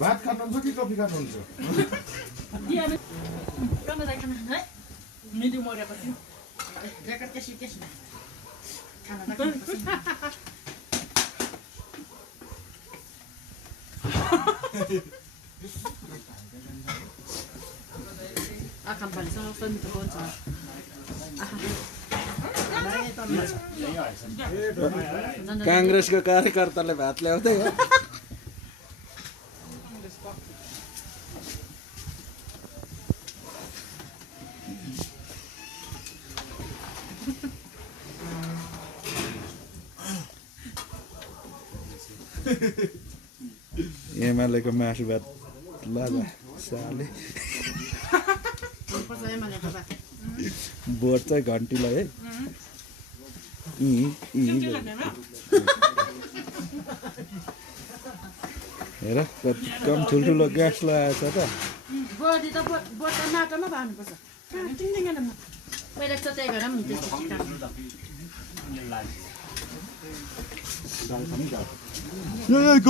भात खानुहुन्छ कि कफी खानुहुन्छ कांग्रेसको कार्यकर्ताले भात ल्याउँदै हो एमालेको मासु भात लाजा साले बोट चाहिँ घन्टीलाई है हेर कम ठुल्ठुलो ग्यास लगाएछ त बडी त बोट माटोमा भान्नुपर्छ पहिला चोचाइ गरेर पनि हुन्छ